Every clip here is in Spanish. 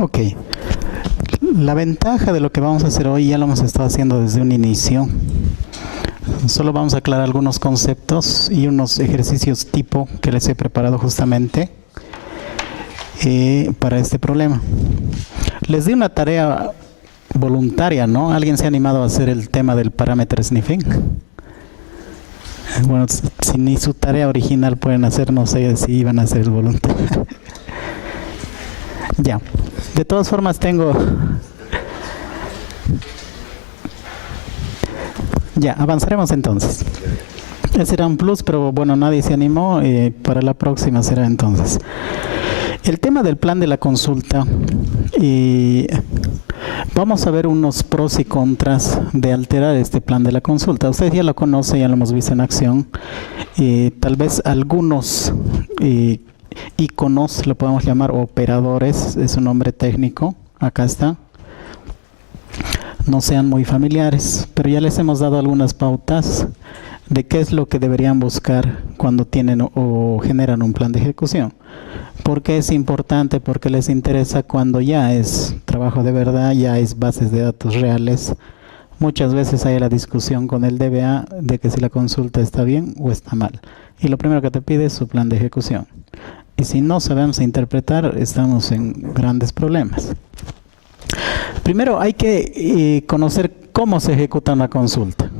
Ok. La ventaja de lo que vamos a hacer hoy ya lo hemos estado haciendo desde un inicio. Solo vamos a aclarar algunos conceptos y unos ejercicios tipo que les he preparado justamente para este problema. Les di una tarea voluntaria, ¿no? ¿Alguien se ha animado a hacer el tema del parámetro sniffing? Bueno, si ni su tarea original pueden hacer, no sé si iban a hacer el voluntario. Ya. De todas formas tengo... Ya, avanzaremos entonces. Ese era un plus, pero bueno, nadie se animó. Para la próxima será entonces. El tema del plan de la consulta. Vamos a ver unos pros y contras de alterar este plan de la consulta. Ustedes ya lo conocen, ya lo hemos visto en acción. Tal vez algunos iconos, lo podemos llamar operadores, es un nombre técnico. Acá está. No sean muy familiares, pero ya les hemos dado algunas pautas de qué es lo que deberían buscar cuando tienen o generan un plan de ejecución. ¿Por qué es importante? Porque les interesa cuando ya es trabajo de verdad, ya es bases de datos reales. Muchas veces hay la discusión con el DBA de que si la consulta está bien o está mal. Y lo primero que te pide es su plan de ejecución. Y si no sabemos interpretar, estamos en grandes problemas. Primero hay que conocer cómo se ejecuta una consulta.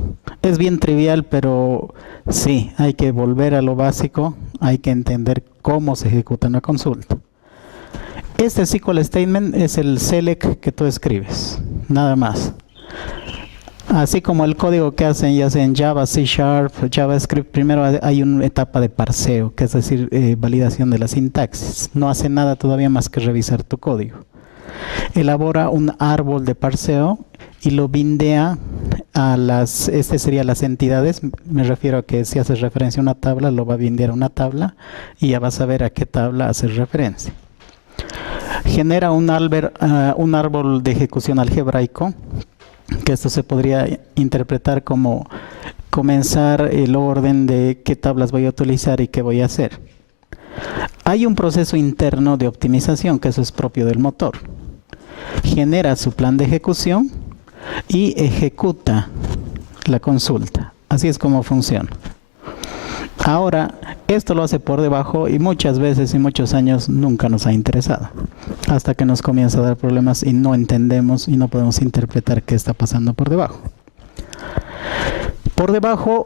Es bien trivial, pero sí, hay que volver a lo básico, hay que entender cómo se ejecuta una consulta. Este SQL statement es el select que tú escribes, nada más. Así como el código que hacen, ya sea en Java, C#, JavaScript, primero hay una etapa de parseo, que es decir, validación de la sintaxis. No hace nada todavía más que revisar tu código. Elabora un árbol de parseo y lo bindea a serían las entidades. Me refiero a que si haces referencia a una tabla, lo va a bindear a una tabla y ya vas a ver a qué tabla haces referencia. Genera un árbol de ejecución algebraico, que esto se podría interpretar como comenzar el orden de qué tablas voy a utilizar y qué voy a hacer. Hay un proceso interno de optimización, que eso es propio del motor. Genera su plan de ejecución y ejecuta la consulta. Así es como funciona. Ahora, esto lo hace por debajo y muchas veces y muchos años nunca nos ha interesado. Hasta que nos comienza a dar problemas y no entendemos y no podemos interpretar qué está pasando por debajo. Por debajo,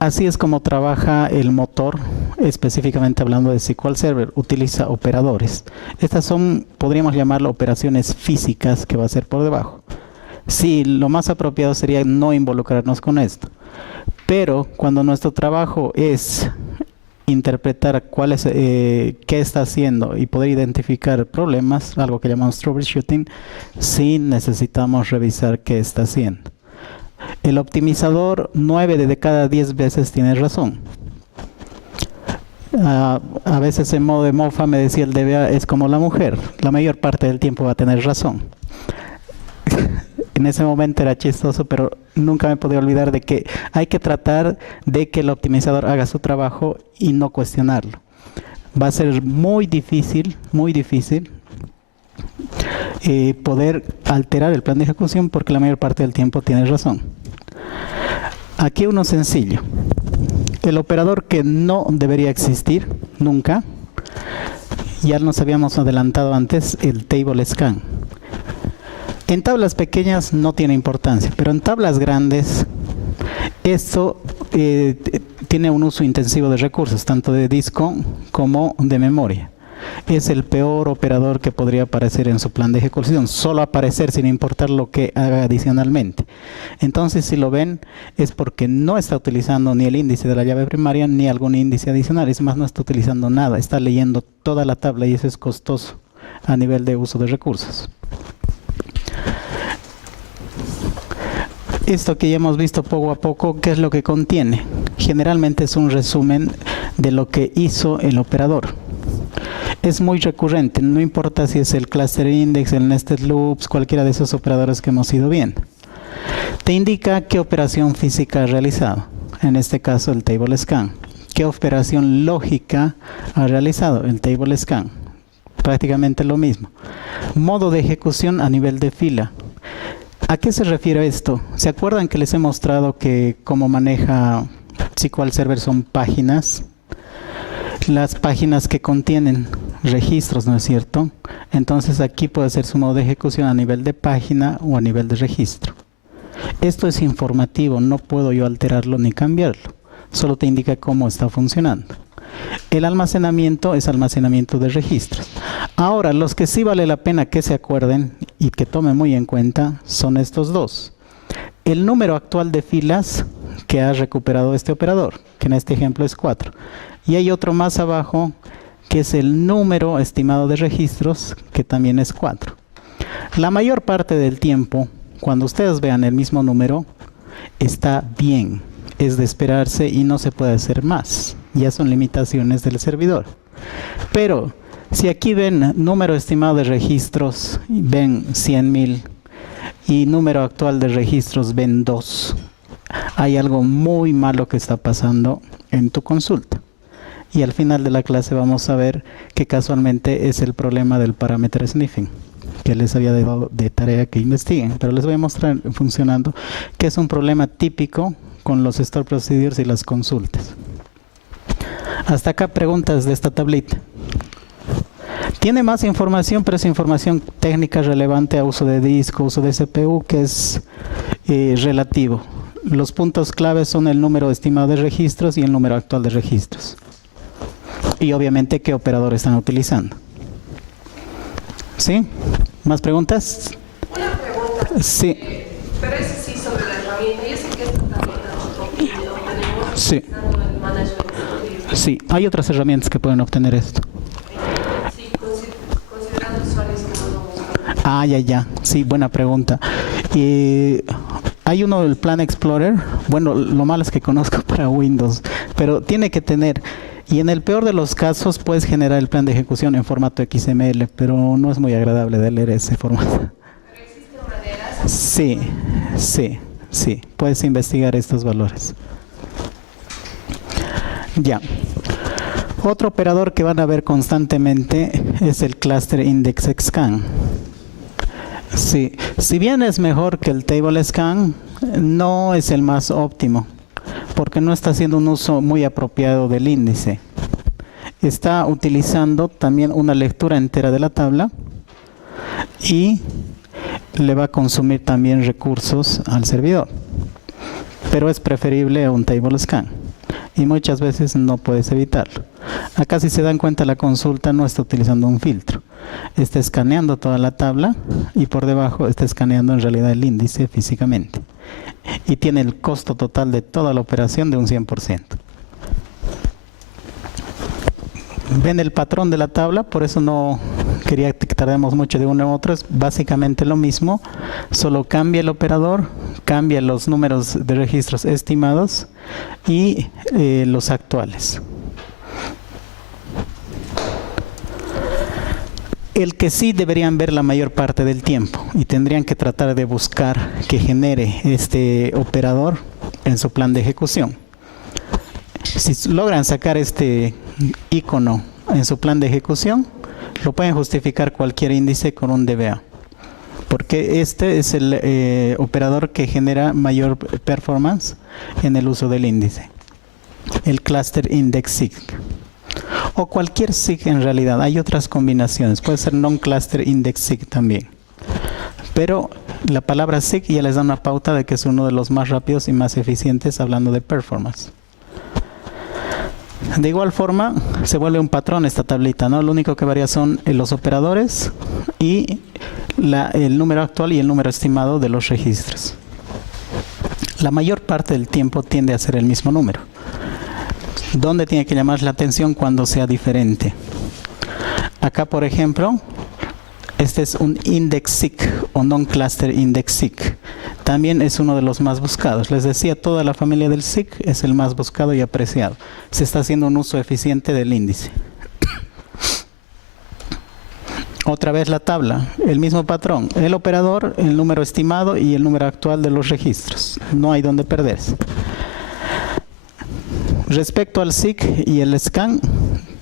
así es como trabaja el motor, específicamente hablando de SQL Server, utiliza operadores. Estas son, podríamos llamarlo operaciones físicas que va a hacer por debajo. Sí, lo más apropiado sería no involucrarnos con esto. Pero cuando nuestro trabajo es interpretar qué está haciendo y poder identificar problemas, algo que llamamos troubleshooting, sí necesitamos revisar qué está haciendo. El optimizador 9 de cada 10 veces tiene razón. A veces en modo de mofa me decía el DBA, es como la mujer, la mayor parte del tiempo va a tener razón. En ese momento era chistoso, pero nunca me podía olvidar de que hay que tratar de que el optimizador haga su trabajo y no cuestionarlo. Va a ser muy difícil poder alterar el plan de ejecución porque la mayor parte del tiempo tiene razón. Aquí uno sencillo. El operador que no debería existir nunca, ya nos habíamos adelantado antes, el table scan. En tablas pequeñas no tiene importancia, pero en tablas grandes esto tiene un uso intensivo de recursos, tanto de disco como de memoria. Es el peor operador que podría aparecer en su plan de ejecución, solo aparecer sin importar lo que haga adicionalmente. Entonces, si lo ven, es porque no está utilizando ni el índice de la llave primaria ni algún índice adicional, es más, no está utilizando nada, está leyendo toda la tabla y eso es costoso a nivel de uso de recursos. Esto que ya hemos visto poco a poco, ¿qué es lo que contiene? Generalmente es un resumen de lo que hizo el operador. Es muy recurrente, no importa si es el cluster index, el nested loops, cualquiera de esos operadores que hemos ido viendo. Te indica qué operación física ha realizado, en este caso el table scan. ¿Qué operación lógica ha realizado? El table scan. prácticamente lo mismo. Modo de ejecución a nivel de fila. ¿A qué se refiere esto? ¿Se acuerdan que les he mostrado que cómo maneja SQL Server son páginas? Las páginas que contienen registros, ¿no es cierto? Entonces aquí puede ser su modo de ejecución a nivel de página o a nivel de registro. Esto es informativo, no puedo yo alterarlo ni cambiarlo. Solo te indica cómo está funcionando. El almacenamiento es almacenamiento de registros. Ahora, los que sí vale la pena que se acuerden y que tomen muy en cuenta son estos dos. El número actual de filas que ha recuperado este operador, que en este ejemplo es 4. Y hay otro más abajo que es el número estimado de registros, que también es 4. La mayor parte del tiempo, cuando ustedes vean el mismo número, está bien. Es de esperarse y no se puede hacer más. Ya son limitaciones del servidor. Pero si aquí ven número estimado de registros, ven 100.000 y número actual de registros ven 2, hay algo muy malo que está pasando en tu consulta. Y al final de la clase vamos a ver que casualmente es el problema del parámetro sniffing, que les había dado de tarea que investiguen. Pero les voy a mostrar funcionando, que es un problema típico con los store procedures y las consultas. Hasta acá preguntas de esta tablita. Tiene más información, pero es información técnica relevante a uso de disco, uso de CPU, que es relativo. Los puntos claves son el número estimado de registros y el número actual de registros. Y obviamente qué operador están utilizando. ¿Sí? ¿Más preguntas? Una pregunta. Sí. Pero ese sí sobre la herramienta. Y ese que esto también lo tenemos Sí. utilizando el management. Sí, hay otras herramientas que pueden obtener esto. Sí, considerando usuarios que no lo buscan. Ah, ya. Sí, buena pregunta. Hay uno del Plan Explorer. Bueno, lo malo es que conozco para Windows, pero tiene que tener. Y en el peor de los casos puedes generar el plan de ejecución en formato XML, pero no es muy agradable de leer ese formato. ¿Pero existen maneras? Sí. Puedes investigar estos valores. Ya. Otro operador que van a ver constantemente es el Cluster Index Scan. Sí. Si bien es mejor que el Table Scan, no es el más óptimo, porque no está haciendo un uso muy apropiado del índice. Está utilizando también una lectura entera de la tabla y le va a consumir también recursos al servidor. Pero es preferible a un Table Scan y muchas veces no puedes evitarlo. Acá, si se dan cuenta, la consulta no está utilizando un filtro. Está escaneando toda la tabla y por debajo está escaneando en realidad el índice físicamente. Y tiene el costo total de toda la operación de un 100%. Ven el patrón de la tabla, por eso no quería que tardemos mucho de uno a otro. Es básicamente lo mismo, solo cambia el operador, cambia los números de registros estimados y los actuales. El que sí deberían ver la mayor parte del tiempo y tendrían que tratar de buscar que genere este operador en su plan de ejecución. Si logran sacar este icono en su plan de ejecución, lo pueden justificar cualquier índice con un DBA, porque este es el operador que genera mayor performance en el uso del índice, el Cluster Index SIG. O cualquier SIG en realidad, hay otras combinaciones, puede ser Non-Cluster Index SIG también. Pero la palabra SIG ya les da una pauta de que es uno de los más rápidos y más eficientes hablando de performance. De igual forma, se vuelve un patrón esta tablita, ¿no? Lo único que varía son los operadores y el número actual y el número estimado de los registros. La mayor parte del tiempo tiende a ser el mismo número. ¿Dónde tiene que llamar la atención cuando sea diferente? Acá, por ejemplo, este es un index SIG o non-cluster index SIG. También es uno de los más buscados. Les decía, toda la familia del SIG es el más buscado y apreciado. Se está haciendo un uso eficiente del índice. Otra vez la tabla, el mismo patrón. El operador, el número estimado y el número actual de los registros. No hay donde perderse. Respecto al SIG y el scan,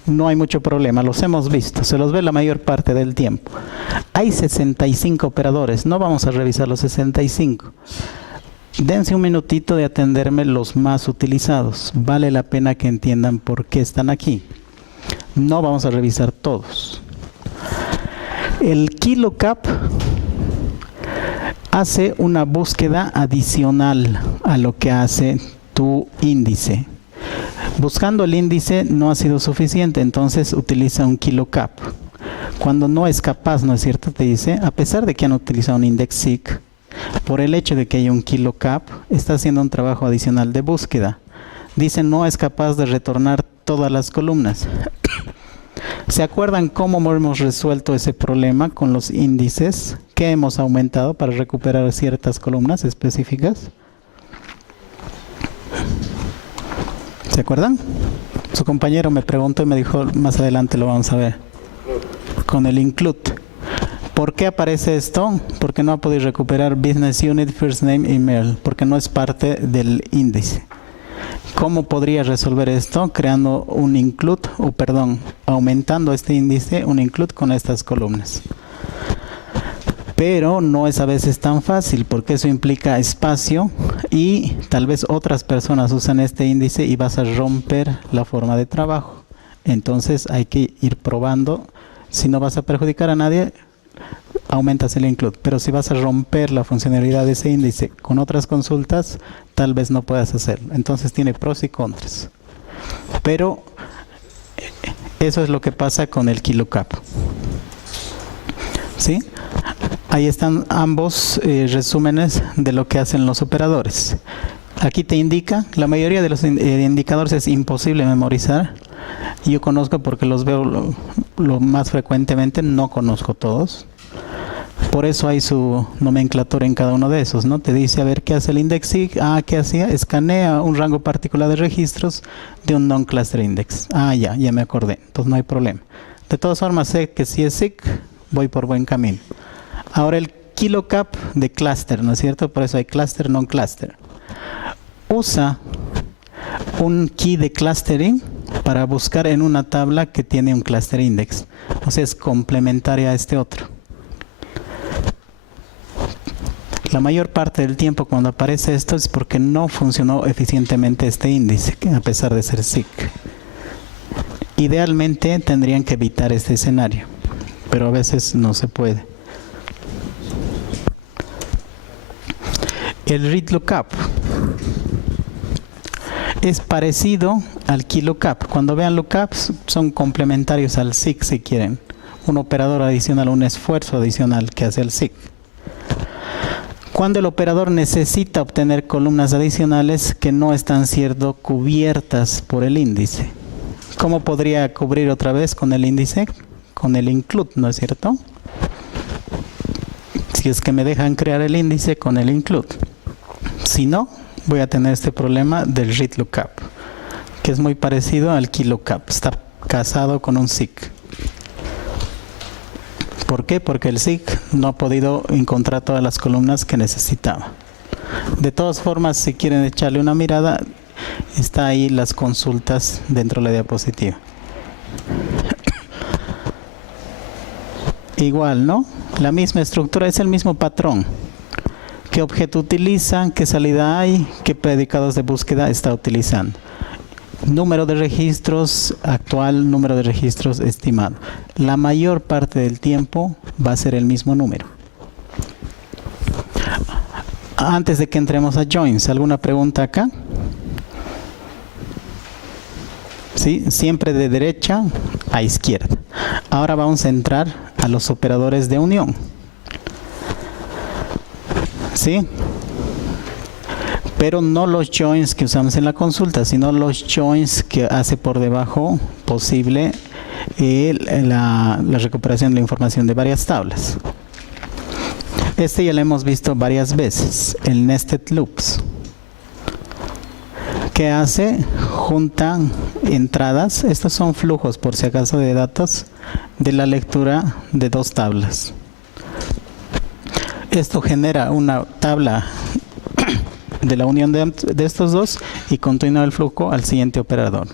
no hay mucho problema, los hemos visto, se los ve la mayor parte del tiempo. Hay 65 operadores, no vamos a revisar los 65. Dense un minutito de atenderme los más utilizados. Vale la pena que entiendan por qué están aquí. No vamos a revisar todos. El KiloCap hace una búsqueda adicional a lo que hace tu índice. Buscando el índice no ha sido suficiente, entonces utiliza un KiloCap. Cuando no es capaz, ¿no es cierto? Te dice, a pesar de que han utilizado un index seek, por el hecho de que hay un KiloCap, está haciendo un trabajo adicional de búsqueda. Dice, no es capaz de retornar todas las columnas. ¿Se acuerdan cómo hemos resuelto ese problema con los índices? ¿Qué hemos aumentado para recuperar ciertas columnas específicas? ¿Se acuerdan? Su compañero me preguntó y me dijo, más adelante lo vamos a ver. Con el include. ¿Por qué aparece esto? Porque no ha podido recuperar Business Unit, First Name, Email, porque no es parte del índice. ¿Cómo podría resolver esto? Creando un include, aumentando este índice, un include con estas columnas. Pero no es a veces tan fácil, porque eso implica espacio y tal vez otras personas usan este índice y vas a romper la forma de trabajo. Entonces hay que ir probando. Si no vas a perjudicar a nadie, aumentas el include. Pero si vas a romper la funcionalidad de ese índice con otras consultas, tal vez no puedas hacerlo. Entonces tiene pros y contras. Pero eso es lo que pasa con el KiloCap. ¿Sí? Ahí están ambos resúmenes de lo que hacen los operadores. Aquí te indica, la mayoría de los indicadores es imposible memorizar. Yo conozco porque los veo lo más frecuentemente, no conozco todos. Por eso hay su nomenclatura en cada uno de esos, ¿no? Te dice, a ver, ¿qué hace el index seek? ¿Qué hacía? Escanea un rango particular de registros de un non-cluster index. Ya me acordé, entonces no hay problema. De todas formas, sé que si es seek, voy por buen camino. Ahora el KiloCap de cluster, ¿no es cierto? Por eso hay cluster, non-cluster. Usa un key de clustering para buscar en una tabla que tiene un cluster index. O sea, es complementaria a este otro. La mayor parte del tiempo cuando aparece esto es porque no funcionó eficientemente este índice, a pesar de ser seek. Idealmente tendrían que evitar este escenario, pero a veces no se puede. El read lookup es parecido al KiloCap. Cuando vean lookups son complementarios al seek si quieren. Un operador adicional, un esfuerzo adicional que hace el seek. Cuando el operador necesita obtener columnas adicionales que no están siendo cubiertas por el índice. ¿Cómo podría cubrir otra vez con el índice? Con el include, ¿no es cierto? Si es que me dejan crear el índice con el include. Si no, voy a tener este problema del read lookup, que es muy parecido al KiloCap. Está casado con un seek. ¿Por qué? Porque el seek no ha podido encontrar todas las columnas que necesitaba. De todas formas, si quieren echarle una mirada, está ahí las consultas dentro de la diapositiva. Igual, ¿no? La misma estructura, es el mismo patrón. ¿Qué objeto utiliza? ¿Qué salida hay? ¿Qué predicados de búsqueda está utilizando? Número de registros actual, número de registros estimado. La mayor parte del tiempo va a ser el mismo número. Antes de que entremos a joins, ¿alguna pregunta acá? ¿Sí? Siempre de derecha a izquierda. Ahora vamos a entrar a los operadores de unión. ¿Sí? Pero no los joins que usamos en la consulta, sino los joins que hace por debajo posible la recuperación de la información de varias tablas. Este ya lo hemos visto varias veces, el nested loops. ¿Qué hace? Junta entradas, estos son flujos por si acaso de datos, de la lectura de dos tablas. Esto genera una tabla de la unión de estos dos y continúa el flujo al siguiente operador.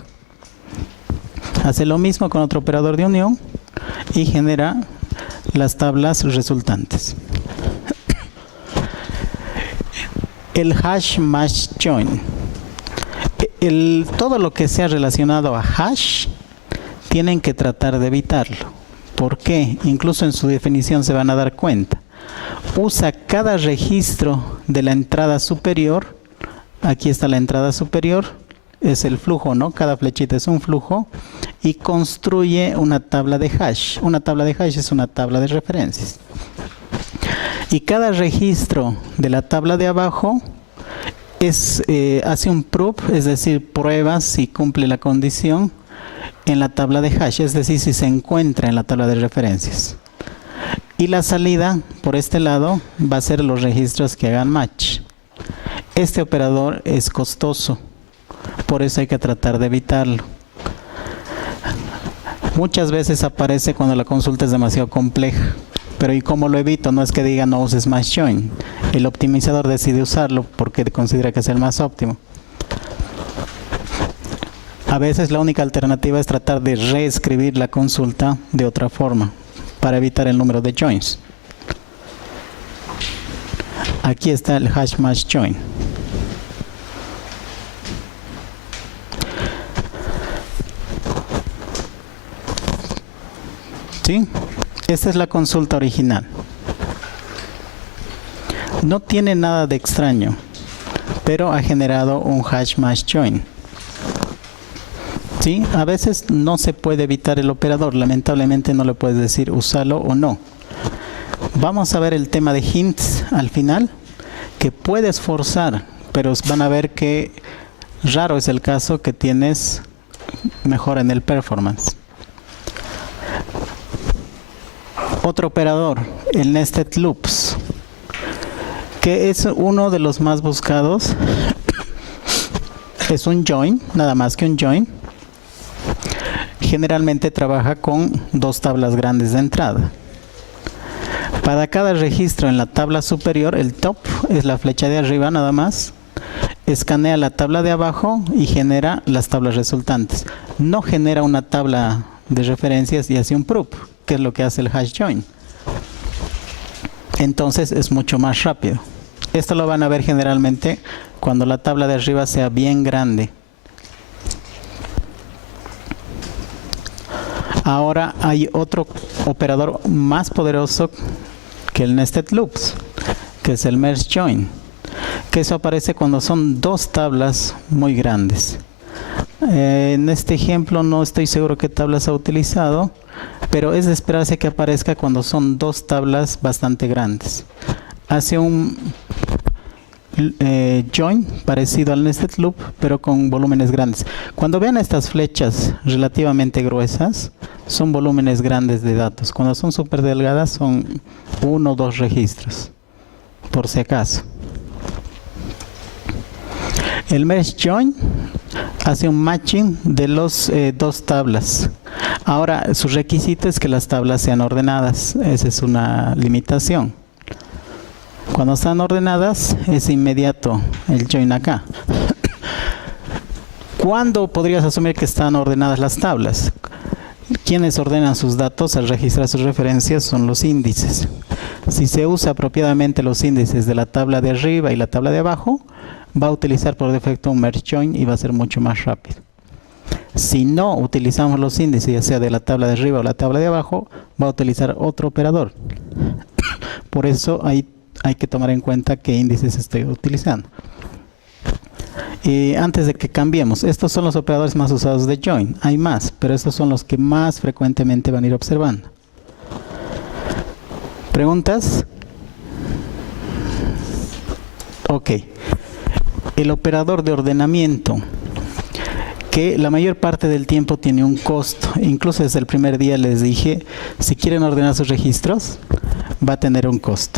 Hace lo mismo con otro operador de unión y genera las tablas resultantes. El hash match join. Todo lo que sea relacionado a hash tienen que tratar de evitarlo. ¿Por qué? Incluso en su definición se van a dar cuenta. Usa cada registro de la entrada superior. Aquí está la entrada superior, es el flujo, ¿no? Cada flechita es un flujo y construye una tabla de hash. Una tabla de hash es una tabla de referencias. Y cada registro de la tabla de abajo hace un proof, es decir, prueba si cumple la condición en la tabla de hash, es decir, si se encuentra en la tabla de referencias. Y la salida por este lado va a ser los registros que hagan match. Este operador es costoso, por eso hay que tratar de evitarlo. Muchas veces aparece cuando la consulta es demasiado compleja. Pero ¿y cómo lo evito? No es que diga no uses match join. El optimizador decide usarlo porque considera que es el más óptimo. A veces la única alternativa es tratar de reescribir la consulta de otra forma para evitar el número de joins. Aquí está el hash match join. ¿Sí? Esta es la consulta original. No tiene nada de extraño, pero ha generado un hash match join. ¿Sí? A veces no se puede evitar el operador, lamentablemente no le puedes decir úsalo o no. Vamos a ver el tema de hints al final, que puedes forzar, pero van a ver que raro es el caso que tienes mejora en el performance. Otro operador, el nested loops, que es uno de los más buscados. Es un join, nada más que un join. Generalmente trabaja con dos tablas grandes de entrada. Para cada registro en la tabla superior, el top es la flecha de arriba nada más. Escanea la tabla de abajo y genera las tablas resultantes. No genera una tabla de referencias y hace un proof, que es lo que hace el hash join. Entonces es mucho más rápido. Esto lo van a ver generalmente cuando la tabla de arriba sea bien grande. Ahora hay otro operador más poderoso que el nested loops, que es el merge join, que eso aparece cuando son dos tablas muy grandes. En este ejemplo no estoy seguro qué tablas ha utilizado, pero es de esperarse que aparezca cuando son dos tablas bastante grandes. Hace un join parecido al nested loop, pero con volúmenes grandes. Cuando vean estas flechas relativamente gruesas, son volúmenes grandes de datos. Cuando son súper delgadas, son 1 o 2 registros, por si acaso. El merge join hace un matching de los dos tablas. Ahora, su requisito es que las tablas sean ordenadas. Esa es una limitación. Cuando están ordenadas, es inmediato el join acá. ¿Cuándo podrías asumir que están ordenadas las tablas? Quienes ordenan sus datos al registrar sus referencias son los índices. Si se usa apropiadamente los índices de la tabla de arriba y la tabla de abajo, va a utilizar por defecto un merge join y va a ser mucho más rápido. Si no utilizamos los índices, ya sea de la tabla de arriba o la tabla de abajo, va a utilizar otro operador. Por eso hay que tomar en cuenta qué índices estoy utilizando. Antes de que cambiemos, estos son los operadores más usados de join. Hay más, pero estos son los que más frecuentemente van a ir observando. ¿Preguntas? Ok. El operador de ordenamiento, que la mayor parte del tiempo tiene un costo. Incluso desde el primer día les dije, si quieren ordenar sus registros, va a tener un costo.